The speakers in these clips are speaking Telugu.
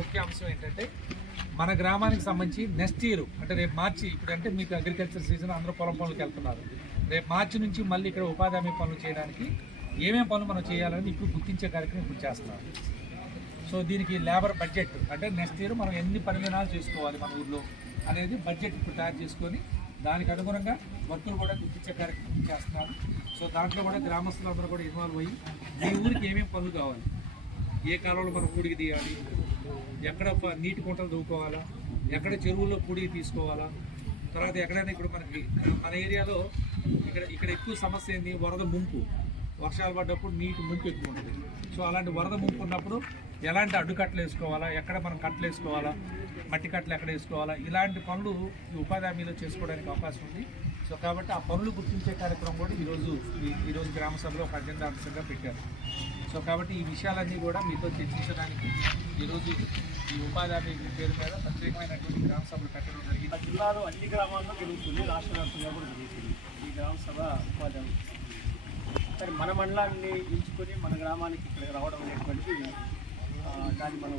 ముఖ్య అంశం ఏంటంటే మన గ్రామానికి సంబంధించి నెక్స్ట్ ఇయర్ అంటే రేపు మార్చి ఇప్పుడు అంటే మీకు అగ్రికల్చర్ సీజన్ అందరూ పొలం పనులకు వెళ్తున్నారు. రేపు మార్చి నుంచి మళ్ళీ ఇక్కడ ఉపాధి హామీ పనులు చేయడానికి ఏమేమి పనులు మనం చేయాలని ఇప్పుడు గుర్తించే కార్యక్రమం ఇప్పుడు చేస్తున్నాం సో దీనికి లేబర్ బడ్జెట్ అంటే నెక్స్ట్ ఇయర్ మనం ఎన్ని పరిమాణాలు చేసుకోవాలి మన ఊర్లో అనేది బడ్జెట్ ఇప్పుడు తయారు చేసుకొని దానికి అనుగుణంగా వర్కులు కూడా గుర్తించే కార్యక్రమం చేస్తున్నారు. సో దాంట్లో కూడా గ్రామస్తులందరూ కూడా ఇన్వాల్వ్ అయ్యి మీ ఊరికి ఏమేమి పనులు కావాలి ఏ కాలంలో మనం పూడికి తీయాలి? ఎక్కడ నీటి కుంటలు దూకోవాలా? ఎక్కడ చెరువుల్లో పూడికి తీసుకోవాలా? తర్వాత ఎక్కడైనా ఇప్పుడు మనకి మన ఏరియాలో ఇక్కడ ఇక్కడ ఎక్కువ సమస్య ఏంది? వరద ముంపు. వర్షాలు పడ్డప్పుడు నీటి ముంపు ఎక్కువ ఉంటుంది. సో అలాంటి వరద ముంపు ఉన్నప్పుడు ఎలాంటి అడ్డుకట్టలు వేసుకోవాలా? ఎక్కడ మనం కట్టలు వేసుకోవాలా? మట్టి కట్టలు ఎక్కడ వేసుకోవాలా? ఇలాంటి పనులు ఈ ఉపాధి హామీలో చేసుకోవడానికి అవకాశం ఉంది. సో కాబట్టి ఆ పనులు గుర్తించే కార్యక్రమం కూడా ఈరోజు ఈరోజు గ్రామ సభలో ఒక అజెండా అంశంగా పెట్టారు. సో కాబట్టి ఈ విషయాలన్నీ కూడా మీతో చర్చించడానికి ఈరోజు ఈ ఉపాధి హామీ పేరు మీద ప్రత్యేకమైనటువంటి గ్రామ సభలు పెట్టడం జరిగింది. ఆ జిల్లాలో అన్ని గ్రామాల్లో జరుగుతుంది రాష్ట్ర వ్యాప్తంగా కూడా జరుగుతుంది ఈ గ్రామ సభ ఉపాధి హామీ. మన మండలాన్ని ఎంచుకొని మన గ్రామానికి ఇక్కడికి రావడం అనేటువంటిది దాన్ని మనం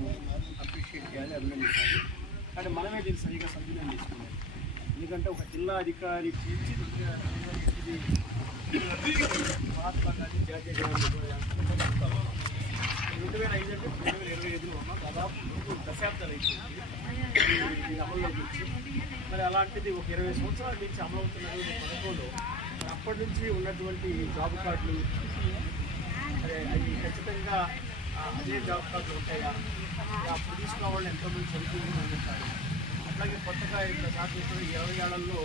అప్రిషియేట్ చేయాలి అభినందించాలి. కానీ మనమే దీన్ని సరిగా సద్వినియోగం తీసుకున్నాం ఎందుకంటే ఒక జిల్లా అధికారి పిలిచి మహాత్మా గాంధీ జాతీయ రెండు వేల ఐదు అంటే రెండు వేల ఇరవై ఐదులో ఉన్న దాదాపు రెండు దశాబ్దాలు అయిపోయింది అమల్లోకి వచ్చి మరి అలాంటిది ఒక ఇరవై సంవత్సరాల నుంచి అమలవుతున్న పథకంలో. అప్పటి నుంచి ఉన్నటువంటి జాబ్ కార్డులు మరి అవి ఖచ్చితంగా అదే జాబ్ కార్డులు ఉంటాయా? అప్పుడు తీసుకున్న వాళ్ళు ఎంతోమంది చదువుకుంటూ అట్లాగే కొత్తగా ఇక్కడ సాధించిన ఇరవై ఏళ్ళలో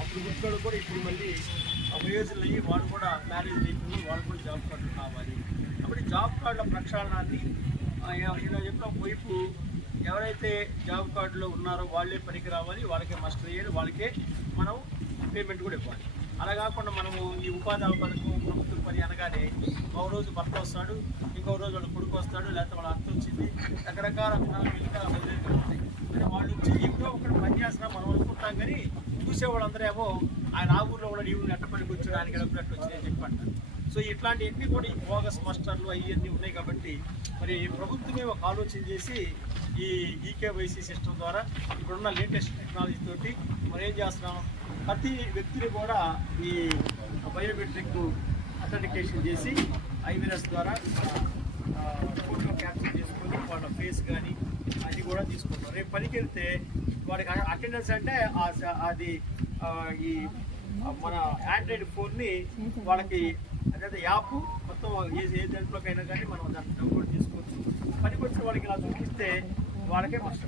అప్పుడు గుర్తుడు కూడా ఇప్పుడు మళ్ళీ వయోజులు అయ్యి వాళ్ళు కూడా మ్యారేజ్ అయిపోయి వాళ్ళు కూడా జాబ్ కార్డులు కావాలి. కాబట్టి జాబ్ కార్డుల ప్రక్షాళనాన్ని ఇలా- చెప్పిన వైపు ఎవరైతే జాబ్ కార్డులో ఉన్నారో వాళ్ళే పనికి రావాలి వాళ్ళకే మస్టర్ అయ్యాలి వాళ్ళకే మనం పేమెంట్ కూడా ఇవ్వాలి. అలా కాకుండా మనము ఈ ఉపాధి హామీ పథకం ప్రభుత్వ పని అనగానే ఒక రోజు భర్త వస్తాడు ఇంకో రోజు వాళ్ళ కొడుకు వస్తాడు లేకపోతే వాళ్ళ అత్త వచ్చింది రకరకాల విధాలుగా వాళ్ళు వచ్చి ఎప్పుడో ఒకటి పని మనం అనుకుంటాం కానీ చూసేవాళ్ళందరూ ఏమో ఆయన ఆ ఊర్లో కూడా నీవుని ఎట్ట పనికి వచ్చాడు ఆయన డబ్బులు ఎట్ట అని చెప్పి అంటారు. సో ఇట్లాంటివన్నీ కూడా ఈ బోగస్ మాస్టర్లు అవన్నీ ఉన్నాయి కాబట్టి మరి ప్రభుత్వమే ఒక ఆలోచన చేసి ఈ ఈకేవైసీ సిస్టమ్ ద్వారా ఇప్పుడున్న లేటెస్ట్ టెక్నాలజీ తోటి మరి ఏం చేస్తున్నాం? ప్రతి వ్యక్తిని కూడా ఈ బయోమెట్రిక్ అథెంటికేషన్ చేసి ఐవీఎస్ ద్వారా ఫోటో క్యాప్చర్ చేసుకొని వాళ్ళ ఫేస్ కానీ కూడా తీసుకుంటాం రేపు పనికి వెళ్తే వాడికి అటెండెన్స్ అంటే ఆ స- అది ఈ మన ఆండ్రాయిడ్ ఫోన్ని వాళ్ళకి అదే యాప్ మొత్తం ఏ ఏ దాంట్లోకైనా కానీ మనం దాన్ని డౌన్లోడ్ చేసుకోవచ్చు. పనికి వచ్చిన వాళ్ళకి ఇలా చూపిస్తే వాళ్ళకే మస్ట్